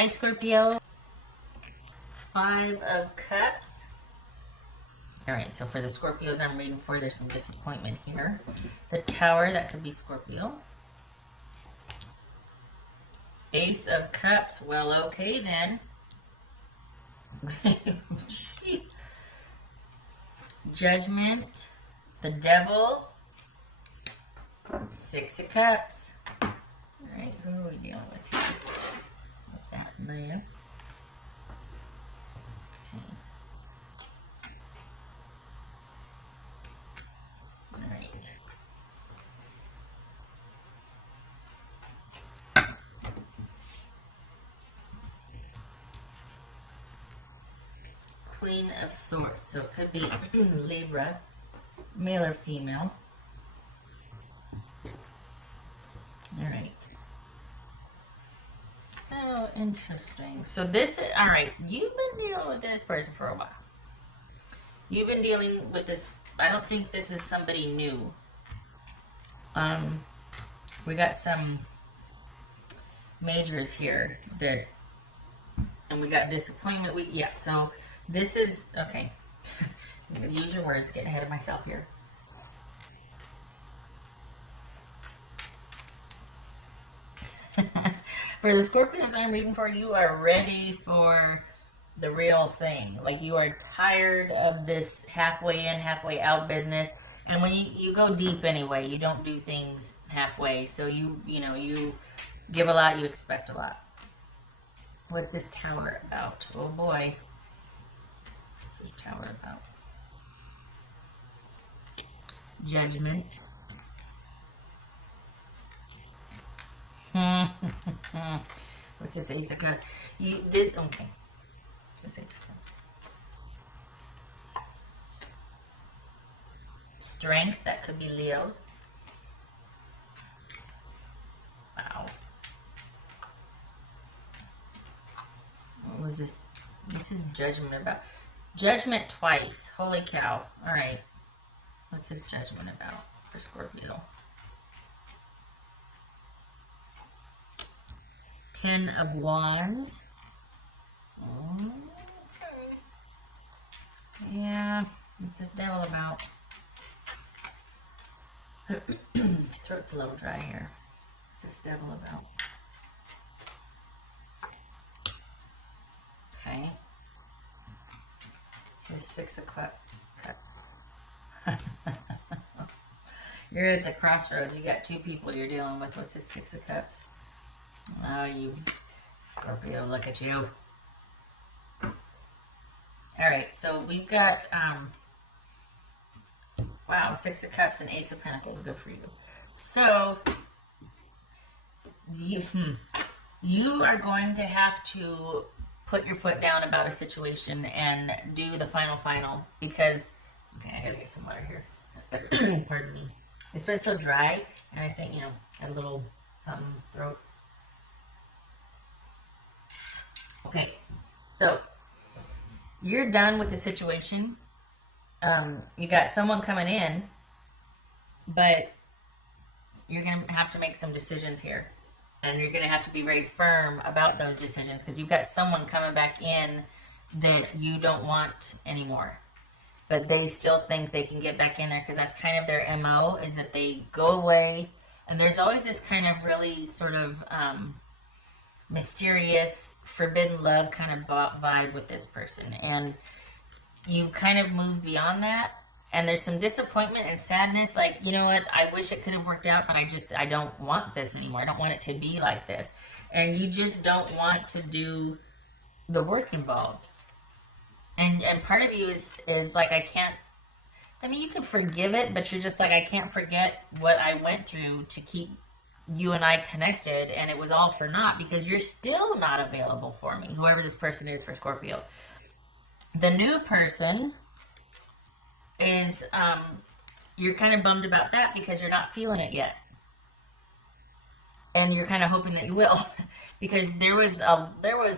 Hi, Scorpio. Five of Cups. All right, so for the Scorpios I'm reading for, there's some disappointment here. The Tower, that could be Scorpio. Ace of Cups, well, okay then. Judgment, the Devil, Six of Cups. All right, who are we dealing with here? With that in there. Okay. All right. Queen of Swords, so it could be Libra, male or female. All right. So interesting. So this is, all right, you've been dealing with this person for a while. You've been dealing with this, I don't think this is somebody new. We got some majors here that, and we got disappointment. Yeah, so this is, okay. I'm gonna use your words, getting ahead of myself here. For the Scorpions I'm reading for, you are ready for the real thing. Like, you are tired of this halfway in, halfway out business. And when you go deep anyway, you don't do things halfway. So you give a lot, you expect a lot. What's this Tower about? Oh boy. What's this Tower about? Judgment. What's this Ace of Cups? Okay. This Ace of Cups. Strength, that could be Leo's. Wow. What was this? This is Judgment about. Judgment twice. Holy cow. Alright. What's this Judgment about for Scorpio? Ten of Wands. Okay. Yeah. What's this Devil about? My throat's a little dry here. What's this Devil about? Okay. This is Six of Cups. You're at the crossroads. You got two people you're dealing with. What's this Six of Cups? Oh, you Scorpio, look at you. Alright, so we've got, wow, Six of Cups and Ace of Pentacles. Good for you. So, you are going to have to put your foot down about a situation and do the final, because, okay, I gotta get some water here. Pardon me. It's been so dry, and I think, got a little something throat. Okay, so you're done with the situation. You got someone coming in, but you're going to have to make some decisions here. And you're going to have to be very firm about those decisions, because you've got someone coming back in that you don't want anymore. But they still think they can get back in there, because that's kind of their MO, is that they go away. And there's always this kind of really sort of mysterious, forbidden love kind of vibe with this person. And you kind of moved beyond that. And there's some disappointment and sadness. Like, you know what? I wish it could have worked out, but I don't want this anymore. I don't want it to be like this. And you just don't want to do the work involved. And part of you is like, I can't, I mean, you can forgive it, but you're just like, I can't forget what I went through to keep you and I connected, and it was all for naught, because you're still not available for me, whoever this person is for Scorpio. The new person is, you're kind of bummed about that because you're not feeling it yet. And you're kind of hoping that you will, because there was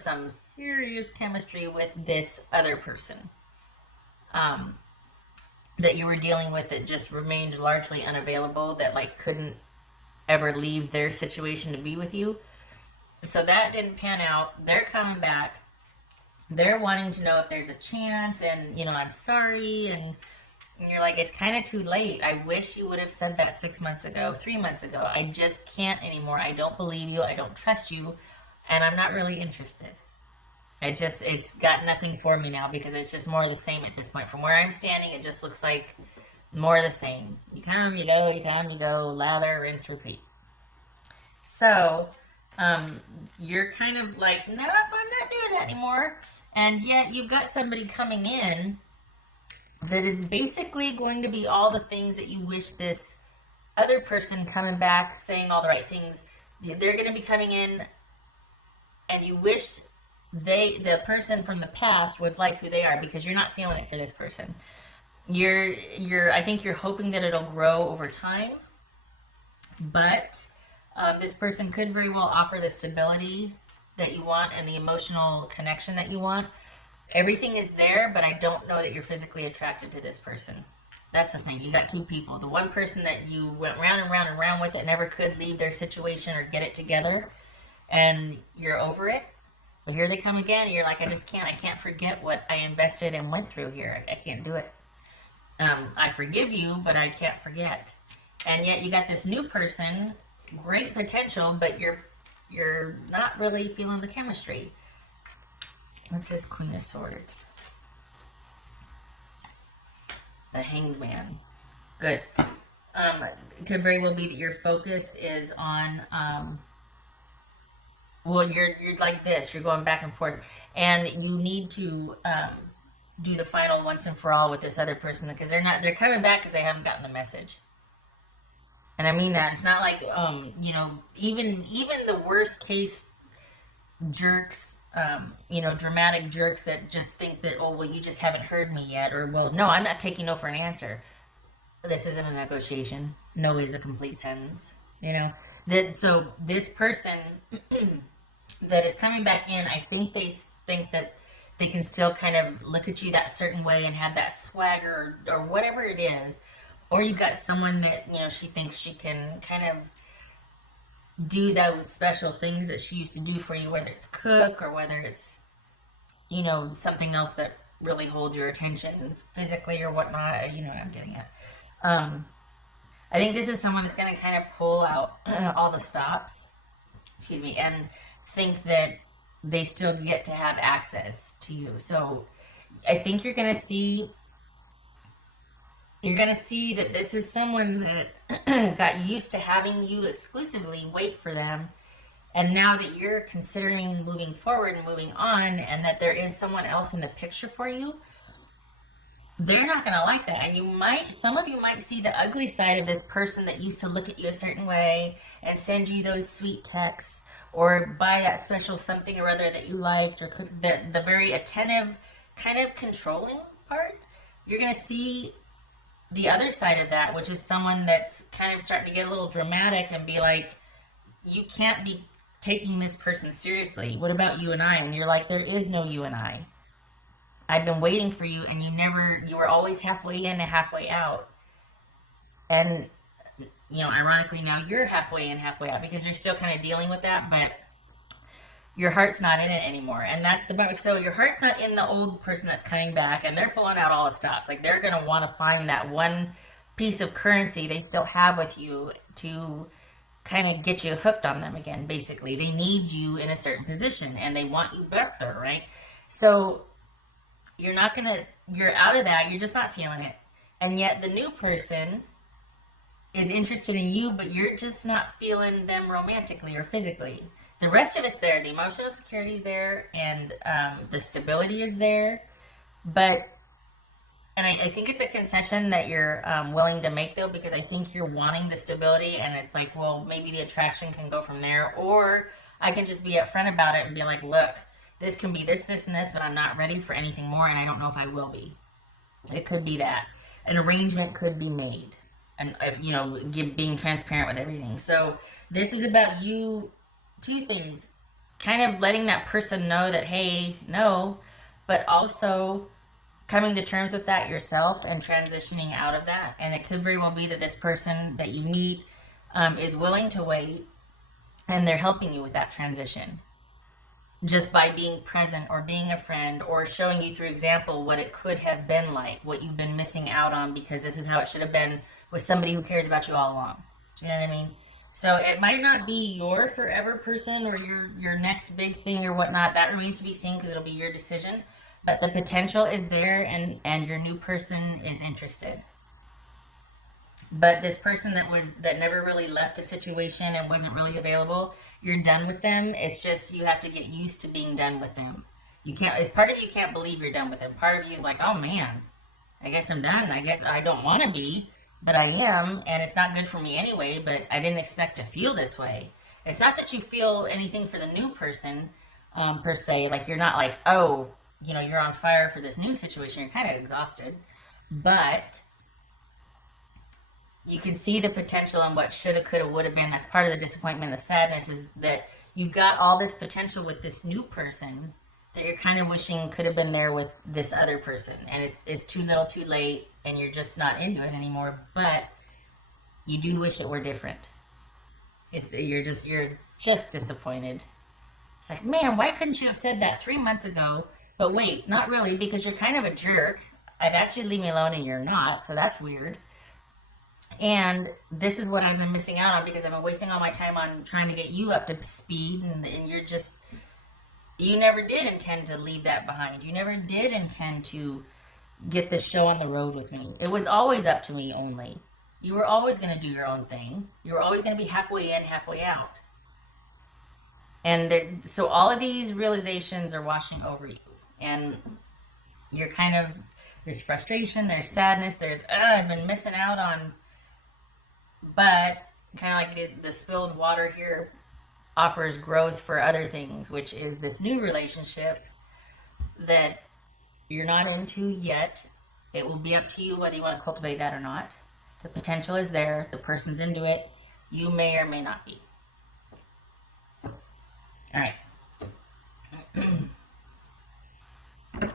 some serious chemistry with this other person that you were dealing with, that just remained largely unavailable, that like couldn't ever leave their situation to be with you. So that didn't pan out. They're coming back. They're wanting to know if there's a chance, and I'm sorry, and you're like, it's kind of too late. I wish you would have said that 6 months ago, 3 months ago. I just can't anymore. I don't believe you. I don't trust you, and I'm not really interested. It's got nothing for me now, because it's just more of the same at this point. From where I'm standing, it just looks like more of the same. You come, you go, you come, you go, lather, rinse, repeat. So, you're kind of like, nope, I'm not doing that anymore. And yet you've got somebody coming in that is basically going to be all the things that you wish this other person coming back, saying all the right things. They're going to be coming in, and you wish the person from the past was like who they are, because you're not feeling it for this person. I think you're hoping that it'll grow over time, but this person could very well offer the stability that you want and the emotional connection that you want. Everything is there, but I don't know that you're physically attracted to this person. That's the thing. You got two people. The one person that you went round and round and round with, that never could leave their situation or get it together, and you're over it. But here they come again, and you're like, I can't forget what I invested and went through here. I can't do it. I forgive you, but I can't forget. And yet you got this new person, great potential, but you're not really feeling the chemistry. What's this Queen of Swords? The Hanged Man. Good. It could very well be that your focus is on, you're like this. You're going back and forth. And you need to do the final once and for all with this other person, because they're coming back because they haven't gotten the message. And I mean that. It's not like, even the worst case jerks, dramatic jerks that just think that, oh, well, you just haven't heard me yet, or, well, no, I'm not taking no for an answer. This isn't a negotiation. No is a complete sentence, So this person that is coming back in, I think they think that they can still kind of look at you that certain way and have that swagger or whatever it is. Or you've got someone that, she thinks she can kind of do those special things that she used to do for you, whether it's cook or whether it's, something else that really holds your attention physically or whatnot. You know what I'm getting at. I think this is someone that's going to kind of pull out all the stops, and think that they still get to have access to you. So I think you're going to see that this is someone that got used to having you exclusively wait for them. And now that you're considering moving forward and moving on, and that there is someone else in the picture for you, they're not going to like that. And some of you might see the ugly side of this person that used to look at you a certain way and send you those sweet texts, or buy that special something or other that you liked, or the very attentive, kind of controlling part. You're going to see the other side of that, which is someone that's kind of starting to get a little dramatic and be like, you can't be taking this person seriously. What about you and I? And you're like, there is no you and I. I've been waiting for you, and you were always halfway in and halfway out. And, ironically now you're halfway in, halfway out, because you're still kind of dealing with that, but your heart's not in it anymore. And that's so your heart's not in the old person that's coming back, and they're pulling out all the stops. Like, they're going to want to find that one piece of currency they still have with you to kind of get you hooked on them again. Basically, they need you in a certain position, and they want you back there, right? So you're out of that. You're just not feeling it. And yet the new person is interested in you, but you're just not feeling them romantically or physically. The rest of it's there. The emotional security is there, and the stability is there. And I think it's a concession that you're willing to make, though, because I think you're wanting the stability, and it's like, well, maybe the attraction can go from there, or I can just be upfront about it and be like, look, this can be this, this, and this, but I'm not ready for anything more, and I don't know if I will be. It could be that. An arrangement could be made, and being transparent with everything. So this is about you, two things, kind of letting that person know that, hey, no, but also coming to terms with that yourself and transitioning out of that. And it could very well be that this person that you meet is willing to wait, And they're helping you with that transition just by being present or being a friend or showing you through example what it could have been like, what you've been missing out on because this is how it should have been with somebody who cares about you all along. Do you know what I mean? So it might not be your forever person or your next big thing or whatnot. That remains to be seen because it'll be your decision. But the potential is there, and your new person is interested. But this person that never really left a situation and wasn't really available, you're done with them. It's just you have to get used to being done with them. You can't. Part of you can't believe you're done with them. Part of you is like, oh man, I guess I'm done. I guess I don't want to be, but I am, and it's not good for me anyway. But I didn't expect to feel this way. It's not that you feel anything for the new person, per se. Like you're not like, oh, you're on fire for this new situation. You're kind of exhausted, but you can see the potential and what shoulda, coulda, woulda been. That's part of the disappointment. The sadness is that you got all this potential with this new person that you're kind of wishing could have been there with this other person, and it's too little, too late, and you're just not into it anymore. But you do wish it were different. You're just disappointed. It's like, man, why couldn't you have said that 3 months ago? But wait, not really, because you're kind of a jerk. I've asked you to leave me alone, and you're not, so that's weird. And this is what I've been missing out on because I've been wasting all my time on trying to get you up to speed, and you never did intend to leave that behind. You never did intend to get this show on the road with me. It was always up to me only. You were always going to do your own thing. You were always going to be halfway in, halfway out. And so all of these realizations are washing over you. And you're there's frustration, there's sadness, I've been missing out on. But kind of like the spilled water here offers growth for other things, which is this new relationship that you're not into yet. It will be up to you whether you want to cultivate that or not. The potential is there. The person's into it. You may or may not be. All right.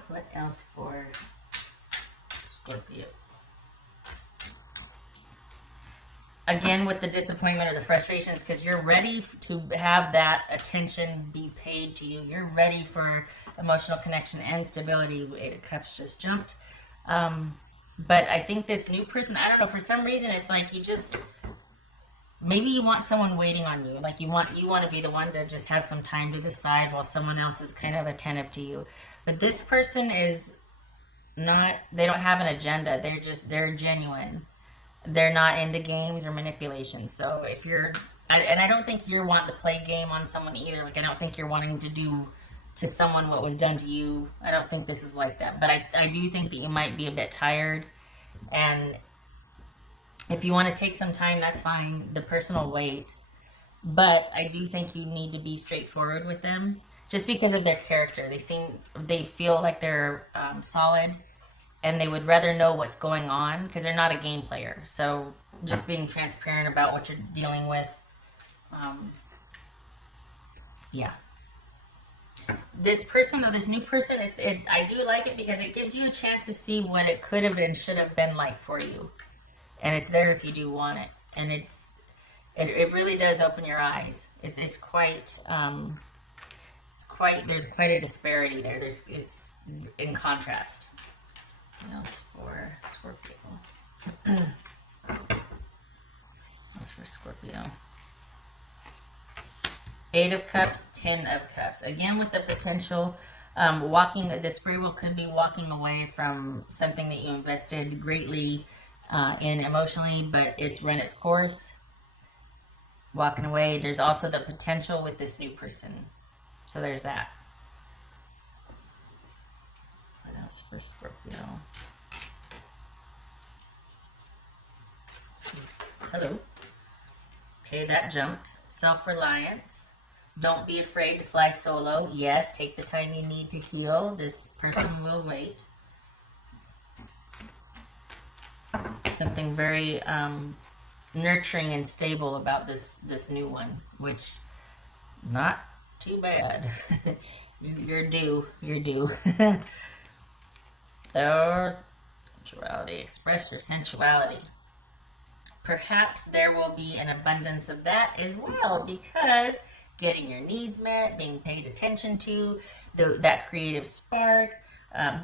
What else for Scorpio? Again, with the disappointment or the frustrations, because you're ready to have that attention be paid to you. You're ready for emotional connection and stability. Eight of Cups just jumped. But I think this new person, I don't know, for some reason, it's like maybe you want someone waiting on you. Like you want to be the one to just have some time to decide while someone else is kind of attentive to you. But this person is not, they don't have an agenda. They're genuine. They're not into games or manipulation. So if I don't think you're wanting to play game on someone either. Like I don't think you're wanting to do to someone what was done to you. I don't think this is like that. But I do think that you might be a bit tired. And if you want to take some time, that's fine. The person will wait. But I do think you need to be straightforward with them. Just because of their character. They feel like they're solid. And they would rather know what's going on because they're not a game player. So just being transparent about what you're dealing with. Yeah. This person, though, this new person, I do like it because it gives you a chance to see what it could have and should have been like for you. And it's there if you do want it. And it really does open your eyes. It's quite, there's quite a disparity there. It's in contrast. What else for Scorpio? What's for Scorpio? 8 of Cups, 10 of Cups. Again, with the potential, this free will could be walking away from something that you invested greatly in emotionally, but it's run its course. Walking away. There's also the potential with this new person. So there's that. What else for Scorpio? Hello. Okay, that jumped. Self-reliance. Don't be afraid to fly solo. Yes, take the time you need to heal. This person will wait. Something very nurturing and stable about this new one, which not too bad. You're due. You're due. Or sensuality. Express your sensuality. perhaps there will be an abundance of that as well, because getting your needs met, being paid attention to, that creative spark,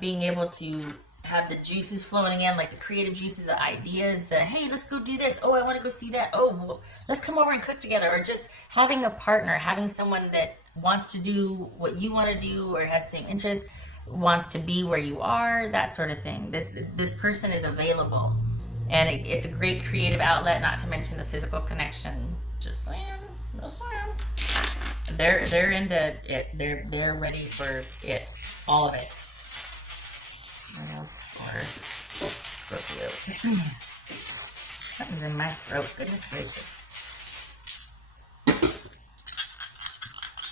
being able to have the juices flowing in, like the creative juices, the ideas, the hey, let's go do this. Oh, I want to go see that. Oh, well, let's come over and cook together. Or just having a partner, having someone that wants to do what you want to do or has the same interests, wants to be where you are, that sort of thing. This person is available, and it's a great creative outlet. Not to mention the physical connection. Just saying, no saying. They're into it. They're ready for it, all of it. What else for Scorpio? Something's in my throat. Goodness gracious.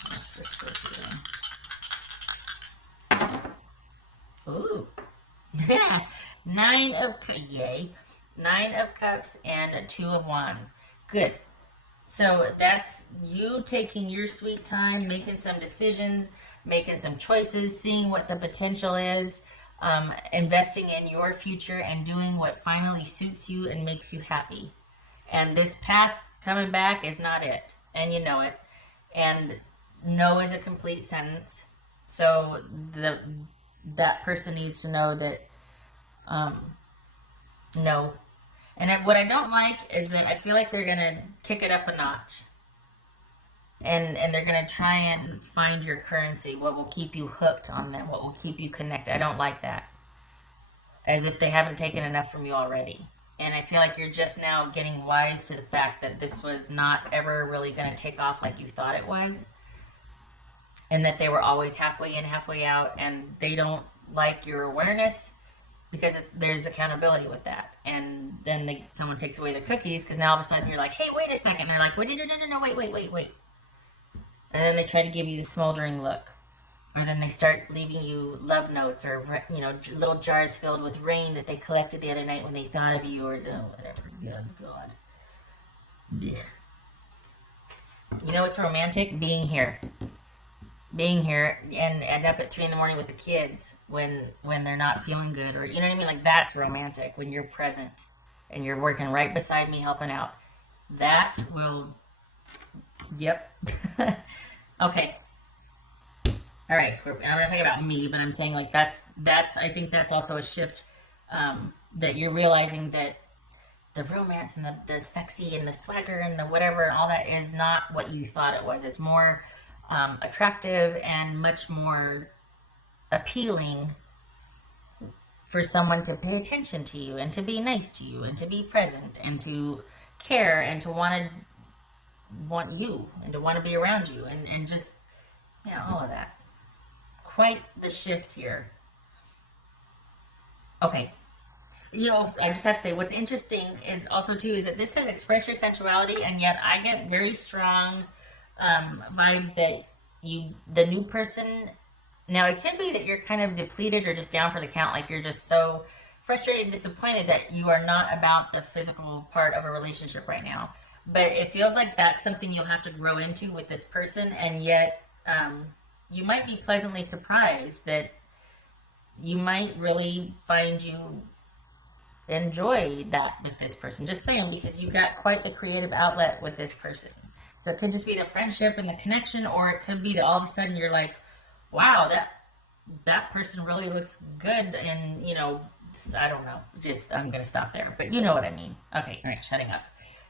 What's for Scorpio? Ooh. Nine of Cups and a 2 of Wands. Good. So that's you taking your sweet time, making some decisions, making some choices, seeing what the potential is, investing in your future and doing what finally suits you and makes you happy. And this past coming back is not it. And you know it. And no is a complete sentence. So that person needs to know that no. And what I don't like is that I feel like they're going to kick it up a notch. And they're going to try and find your currency. What will keep you hooked on them? What will keep you connected? I don't like that. As if they haven't taken enough from you already. And I feel like you're just now getting wise to the fact that this was not ever really going to take off like you thought it was. And that they were always halfway in, halfway out. And they don't like your awareness, because there's accountability with that. And then someone takes away their cookies, because now all of a sudden you're like, hey, wait a second. And they're like, wait, no, wait. And then they try to give you the smoldering look. Or then they start leaving you love notes, or, little jars filled with rain that they collected the other night when they thought of you, or whatever. Good God. Yeah. You know what's romantic? Being here and up at 3 a.m. with the kids when they're not feeling good, or you know what I mean? Like, that's romantic, when you're present and you're working right beside me helping out. That will, yep. Okay. All right, Scorpio. I'm not talking about me, but I'm saying, like, that's I think that's also a shift, that you're realizing that the romance and the sexy and the swagger and the whatever and all that is not what you thought it was. It's more attractive and much more appealing for someone to pay attention to you and to be nice to you and to be present and to care and to want you and to want to be around you and just, all of that. Quite the shift here. Okay. I just have to say, what's interesting is also too, is that this says express your sensuality, and yet I get very strong vibes that the new person, now it could be that you're kind of depleted or just down for the count, like you're just so frustrated and disappointed that you are not about the physical part of a relationship right now. But it feels like that's something you'll have to grow into with this person, and yet you might be pleasantly surprised that you might really find you enjoy that with this person. Just saying, because you've got quite the creative outlet with this person. So it could just be the friendship and the connection, or it could be that all of a sudden you're like, wow, that person really looks good, and I don't know. Just, I'm gonna stop there, but you know what I mean. Okay, all right, shutting up.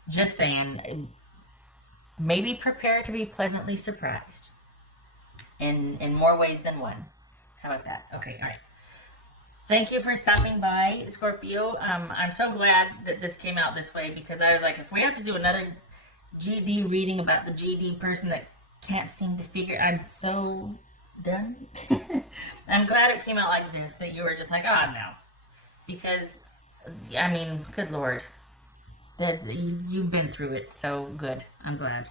Just saying, maybe prepare to be pleasantly surprised in more ways than one. How about that? Okay, all right. Thank you for stopping by, Scorpio. I'm so glad that this came out this way, because I was like, if we have to do another GD reading about the GD person that can't seem to figure, I'm so done. I'm glad it came out like this, that you were just like, oh no. Because, I mean, good Lord. That you've been through it, so good. I'm glad.